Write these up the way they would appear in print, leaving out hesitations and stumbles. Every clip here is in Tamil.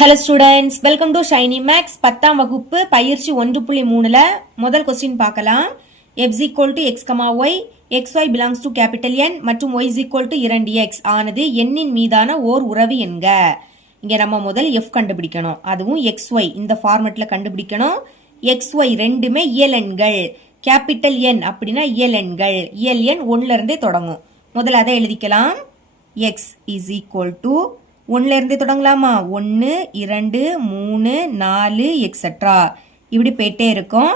Hello students, welcome to Shiny Max 10ஆம் வகுப்பு பயிற்சி 1.3ல முதல் கொஸ்டின் பார்க்கலாம். f is equal to x, y, xy belongs to capital N மற்றும் y is equal to 2x ஆனது எண்ணின் மீதான ஓர் உறவு என்க. இங்க நம்ம முதல் f கண்டுபிடிக்கணும். அதுவும் xy இந்த ஃபார்மட்ல கண்டுபிடிக்கணும். xy ரெண்டுமே இயல் எண்கள். கேபிட்டல் N அப்படின்னா இயல் எண்கள். இயல் எண் 1ல இருந்தே தொடங்கும். முதல்ல அதை எழுதிக்கலாம். x is equal to 1ல இருந்தே தொடங்கலாமா 1 2 3 4 எக்ஸெட்ரா இப்படி போயிட்டே இருக்கும்.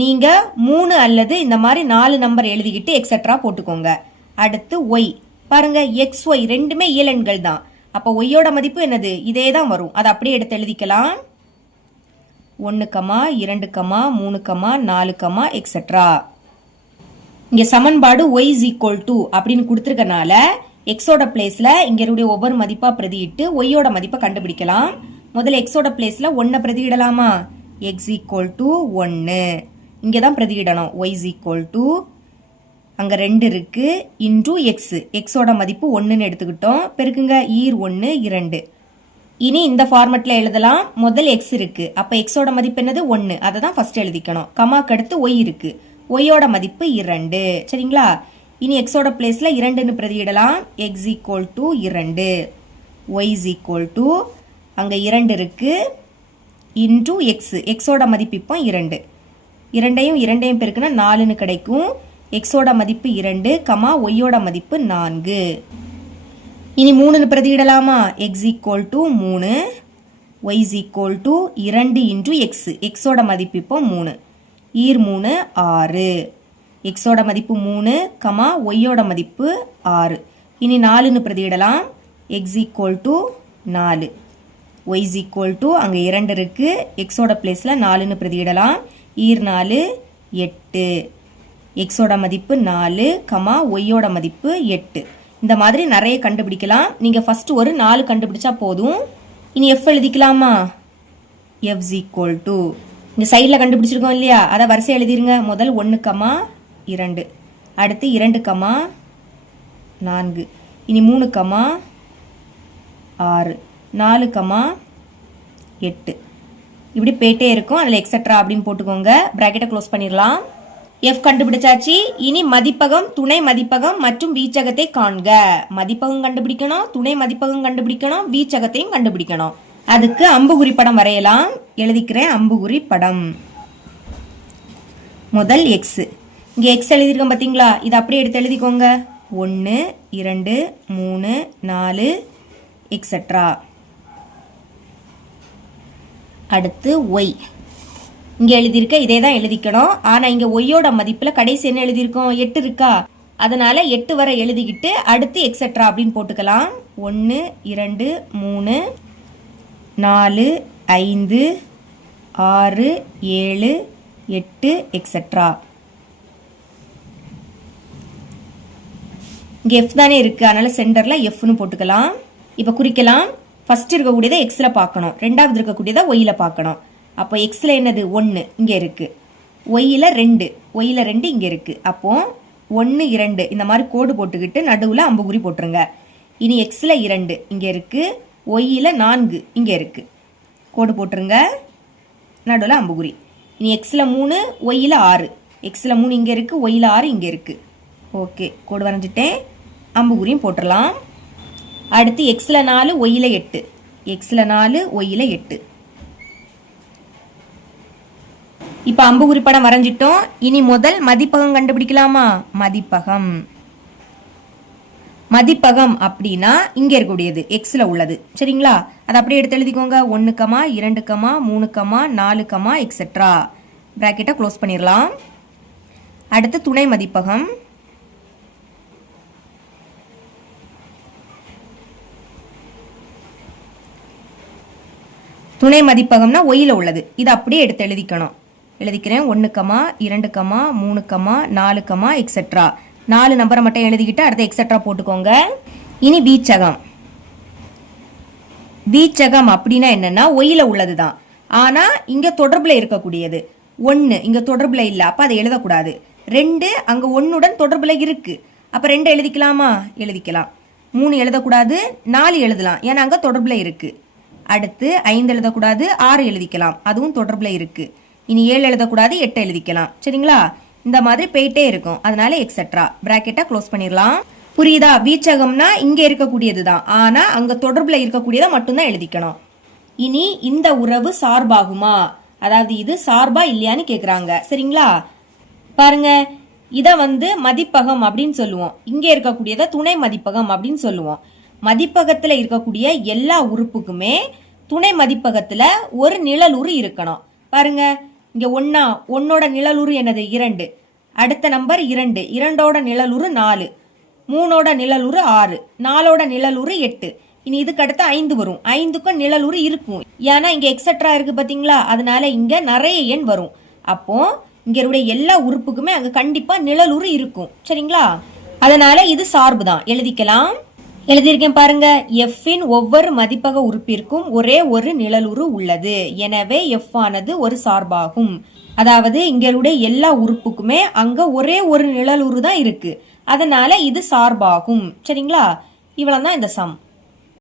நீங்க 3 அல்லது இந்த மாதிரி 4 நம்பர் எழுதிக்கிட்டு எக்ஸெட்ரா போட்டுக்கோங்க. அடுத்து y பாருங்க xy ரெண்டுமே இயல் எண்கள் தான். அப்ப y ஓட மதிப்பு என்னது இதே தான் வரும். அதை அப்படியே எடுத்து எழுதிக்கலாம். 1 2 3 4 எக்ஸெட்ரா. இங்க சமன்பாடு y is equal to அப்படின்னு கொடுத்திருக்கனால x ஓட பிளேஸ்ல இங்க இருக்க ஒவ்வொரு மதிப்பா பிரதியிட்டு y ஓட மதிப்பை கண்டுபிடிக்கலாம். முதல்ல x ஓட பிளேஸ்ல 1 பிரதியிடலாமா? x equal to 1 இங்க தான் பிரதியிடணும். y is equal to அங்க 2 இருக்கு into x. x ஓட மதிப்பு 1ன்னு எடுத்துக்கிட்டோம். பெருக்குங்க ஈர் 1 2. இனி இந்த ஃபார்மட்ல எழுதலாம். முதல் x இருக்கு. அப்ப x ஓட மதிப்பு என்னது 1. அதை தான் ஃபர்ஸ்ட் எழுதிக்கணும். கமாக்கு அடுத்து y இருக்கு. y ஓட மதிப்பு 2. சரிங்களா? இனி x ஓட பிளேஸ்ல 2ன்னு பிரதியிடலாம். x equal to 2 y is equal to அங்க 2 இருக்கு into x. x ஓட மதிப்பு இப்போ 2. 2ஐயும் பெருக்குனா 4ன்னு கிடைக்கும். x ஓட மதிப்பு 2, y ஓட மதிப்பு 4. இனி 3ன்னு பிரதியிடலாமா? x equal to 3 y is equal to 2 into x. x ஓட மதிப்பு இப்போ 3. ஈர் 3 6. x ஓட மதிப்பு 3, y ஓட மதிப்பு 6. இனி 4ன்னு பிரதியிடலாம். x equal to 4 y is equal to அங்க 2 இருக்கு. x ஓட பிளேஸ்ல 4ன்னு பிரதியிடலாம். ஈர் 4 8. x ஓட மதிப்பு 4, y ஓட மதிப்பு 8. இந்த மாதிரி நிறைய கண்டுபிடிக்கலாம். நீங்க ஃபர்ஸ்ட் ஒரு 4 கண்டுபிடிச்சா போதும். இனி f எழுதிக்கலாமா? f is equal to இந்த சைடுல கண்டுபிடிச்சிருக்கோம் இல்லையா? அதை வரிசை எழுதிருங்க. முதல் 1, 2 அடுத்து 2, 4 இனி 3, 6 4, 8 இப்படி போயிட்டே இருக்கும். அதில் எக்ஸெட்ரா அப்படின்னு போட்டுக்கோங்க. பிராக்கெட்டை க்ளோஸ் பண்ணிடலாம். எஃப் கண்டுபிடிச்சாச்சு. இனி மதிப்பகம், துணை மதிப்பகம் மற்றும் வீச்சகத்தை காண்க. மதிப்பகம் கண்டுபிடிக்கணும், துணை மதிப்பகம் கண்டுபிடிக்கணும், வீச்சகத்தையும் கண்டுபிடிக்கணும். அதுக்கு அம்புகுறி படம் வரையலாம். எழுதிக்கிறேன் அம்புகுறி படம். முதல் எக்ஸ். இங்க எக்ஸ் எழுதிருக்கோம் பாத்தீங்களா? இது அப்படியே எடுத்து எழுதிக்கோங்க. 1 2 3 4 எக்ஸெட்ரா. அடுத்து ஒய். இங்க எழுதியிருக்க இதே தான் எழுதிக்கணும். ஆனா இங்க ஒய்யோட மதிப்புல கடைசி என்ன எழுதியிருக்கோம்? 8 இருக்கா? அதனால 8 வரை எழுதிக்கிட்டு அடுத்து எக்ஸெட்ரா அப்படின்னு போட்டுக்கலாம். 1 2 3 4 5 6 7 8 எக்ஸெட்ரா. இங்கே எஃப் தானே இருக்கு, அதனால சென்டர்ல எஃப்னு போட்டுக்கலாம். இப்போ குறிக்கலாம். ஃபர்ஸ்ட் இருக்கக்கூடியதை எக்ஸ்ல பார்க்கணும், ரெண்டாவது இருக்கக்கூடியதை ஒய்ல பார்க்கணும். அப்போ எக்ஸ்ல என்னது 1 இங்க இருக்கு, ஒய்ல 2 இங்க இருக்கு. அப்போ 1 2 இந்த மாதிரி கோடு போட்டுக்கிட்டு நடுவில் அம்புகுறி போட்டுருங்க. இனி எக்ஸ்ல 2 இங்க இருக்கு, ஒய்ல 4 இங்க இருக்கு. கோடு போட்டுருங்க, நடுவில் அம்புகுறி. இனி எக்ஸ்ல 3 ஒய்ல 6. எக்ஸ்ல 3 இங்க இருக்கு, ஒய்ல 6 இங்க இருக்கு. ஓகே, கோடு வரைஞ்சிட்டேன். அம்புகுறியும் போட்டுடலாம். அடுத்து எக்ஸ்ல 4 ஒய்ல 8. எக்ஸ்ல 4 ஒய்ல 8. இப்போ அம்புகுறி படம் வரைஞ்சிட்டோம். இனி முதல் மதிப்பகம் கண்டுபிடிக்கலாமா? மதிப்பகம் அப்படின்னா இங்க இருக்கக்கூடியது எக்ஸ்ல உள்ளது. சரிங்களா? அதை அப்படியே எடுத்து எழுதிக்கோங்க. 1 2 3 4 எக்ஸெட்ரா. பிராக்கெட்டை க்ளோஸ் பண்ணிடலாம். அடுத்து துணை மதிப்பகம். துணை மதிப்பகம்னா ஒய்ல உள்ளது. இது அப்படியே எடுத்து எழுதிக்கணும். எழுதிக்கிறேன். 1 2 3 4 எக்ஸெட்ரா. 4 நம்பரை மட்டும் எழுதிக்கிட்டு அடுத்த எக்ஸெட்ரா போட்டுக்கோங்க. இனி வீச்சகம். வீச்சகம் அப்படின்னா என்னன்னா ஒய்ல உள்ளதுதான், ஆனா இங்க தொடர்புல இருக்கக்கூடியது. 1 இங்க தொடர்புல இல்ல, அப்ப அதை எழுதக்கூடாது. 2 அங்க 1உடன் தொடர்புல இருக்கு, அப்ப 2 எழுதிக்கலாமா? எழுதிக்கலாம். 3 எழுதக்கூடாது, 4 எழுதலாம், ஏன்னா அங்க தொடர்புல இருக்கு. அடுத்து 5 எழுதக்கூடாது 6 எழுதிக்கலாம், அதுவும் தொடர்புல இருக்கு. இனி 7 எழுதக்கூடாது 8 எழுதிக்கலாம். சரிங்களா? இந்த மாதிரி போயிட்டே இருக்கும். அதனால எக்ஸெட்ரா பிராக்கெட்டை க்ளோஸ் பண்ணிடலாம். புரியுதா? வீச்சகம்னா இங்க இருக்கக்கூடியது தான், ஆனா அங்க தொடர்புல இருக்கக்கூடியதை மட்டும்தான் எழுதிக்கணும். இனி இந்த உறவு சார்பாகுமா, அதாவது இது சார்பா இல்லையான்னு கேக்குறாங்க. சரிங்களா? பாருங்க, இத மதிப்பகம் அப்படின்னு சொல்லுவோம், இங்க இருக்கக்கூடியத துணை மதிப்பகம் அப்படின்னு சொல்லுவோம். மதிப்பகத்துல இருக்கக்கூடிய எல்லா உறுப்புக்குமே துணை மதிப்பகத்துல ஒரு நிழலுரு இருக்கணும். பாருங்க, இங்க ஒன்னோட நிழலுரு என்னது 2, அடுத்த நம்பர் 2, 2ஓட நிழலுரு 4, 3ஓட நிழலுரு 6, 4ஓட நிழலுரு 8. இனி இதுக்கு அடுத்து 5 வரும், 5க்கும் நிழலுரு இருக்கும். ஏன்னா இங்க எக்ஸெட்ரா இருக்கு பாத்தீங்களா, அதனால இங்க நிறைய எண் வரும். அப்போ இங்க எல்லா உறுப்புக்குமே அங்க கண்டிப்பா நிழலுரு இருக்கும். சரிங்களா? அதனால இது சார்பு தான், எழுதிக்கலாம். எழுதியிருக்கேன் பாருங்க, f இன் ஒவ்வொரு மதிப்பக உறுப்பிற்கும் ஒரே ஒரு நிழலுரு உள்ளது, எனவே f ஆனது ஒரு சார்பாகும். அதாவது இங்க எல்லா உறுப்புக்குமே அங்க ஒரே ஒரு நிழலுரு தான் இருக்கு, அதனால இது சார்பாகும். சரிங்களா? இவ்வளவுதான் இந்த சம்.